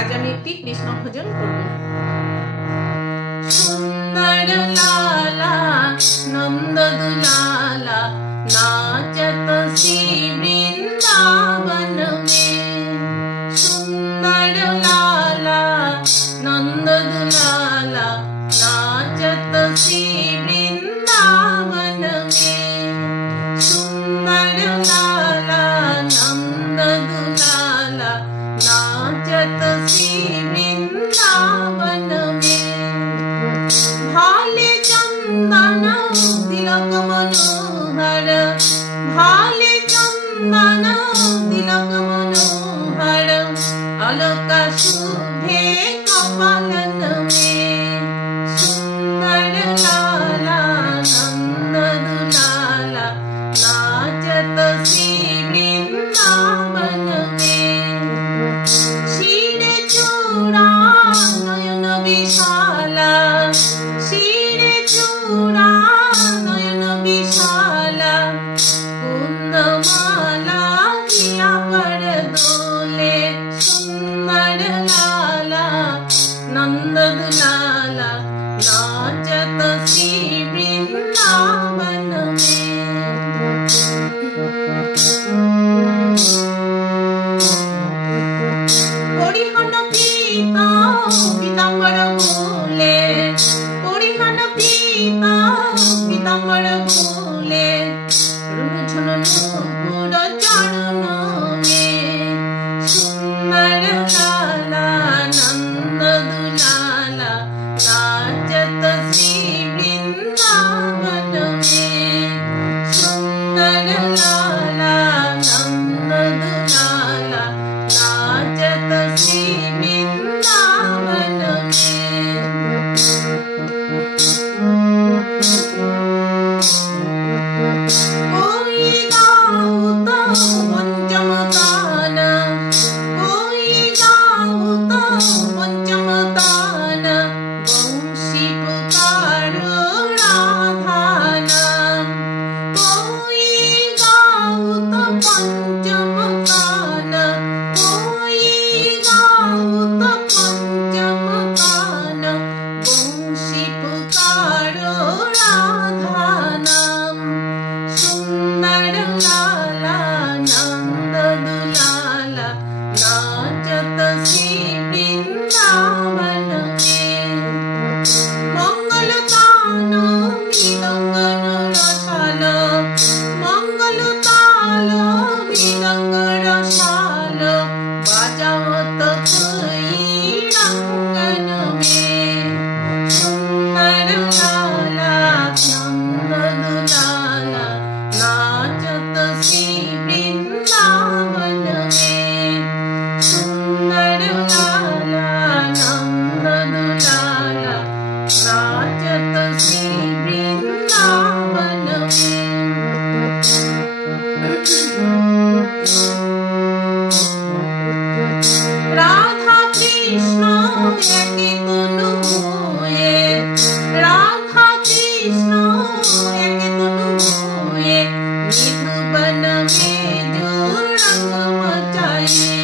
आज आमी एकटी कृष्ण भजन करब। सुंदर लाला नंद दुलाला नाचत श्री वृंदावन में। सुंदर लाला नंद दुलाला नाचत श्री वृंदावन में। सुंदर लाला नंद दुलाला नाचत श्री वृंदावन में। भाले चंदन तिलक मनोहर, भाले चंदन तिलक मनोहर, अलका शुभे कपालन में। सुंदर लाला नंद दुलाला नाचत श्री वृंदावन में। शिरे चूड़ा नयन विशाला, शिरे चूड़ा नयन विशाला, कुंदमाला किया पर डोले। सुंदर लाला नंद दुलाला नाचत श्री वृंदावन में। परिहन पीता पीताम्बर बोले, परिहन पीता पीताम्बर बोले, रुझुन नुपुर चरण में। सुंदर लाला नंद दुलाला नाचत श्री वृंदावन में। सुंदर लाला नंद दुलाला नाचत श्री वृंदावन में। कोई गाउत पंचम तान, कोई गाउत पंचम तान, बंशी पुकारो राधा नाम। कोई गाउत पंचम तान, कोई गाउत पंचम तान, बंशी पुकारो राधा नाम। सुंदर लाला नंद दुलाला नाचत श्री वृंदावन में। मंगल तान मृदंगन रसाल, मंगल ताल मृदंग रसाल, बाजावत कोई रंगन में। सुंदर लाला नंद दुलाला नाचत श्री वृंदावन में। सुंदर लाला नंद दुलाला नाचत श्री वृंदावन में। राधा कृष्ण एकी तनु हुए, राधा कृष्ण एकी तनु हुए, मधुबन में जो रंग मचाए।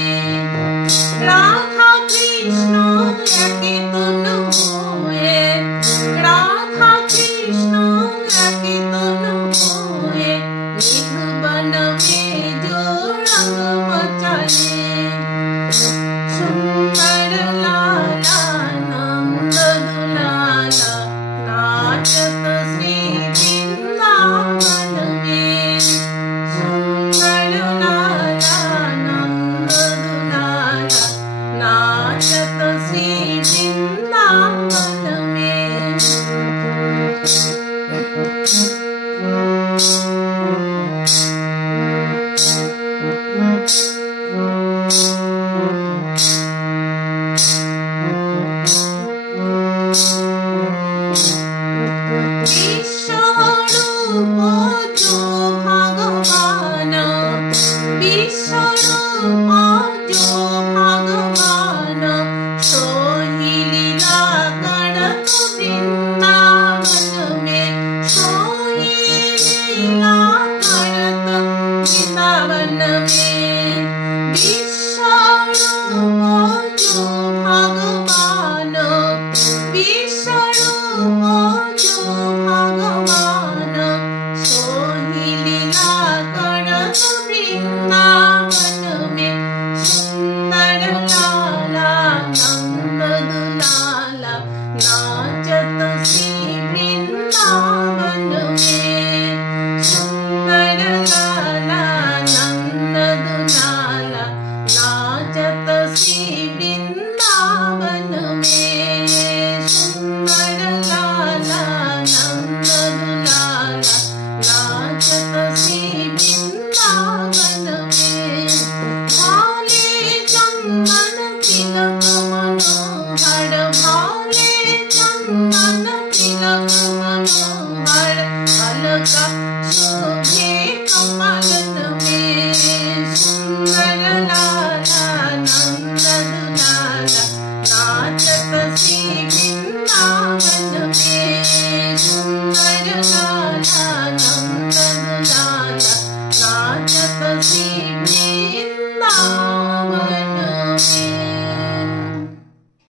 राधा कृष्ण एकी तनु हुए, राधा कृष्ण एकी तनु हुए, मधुबन में जो रंग मचाए।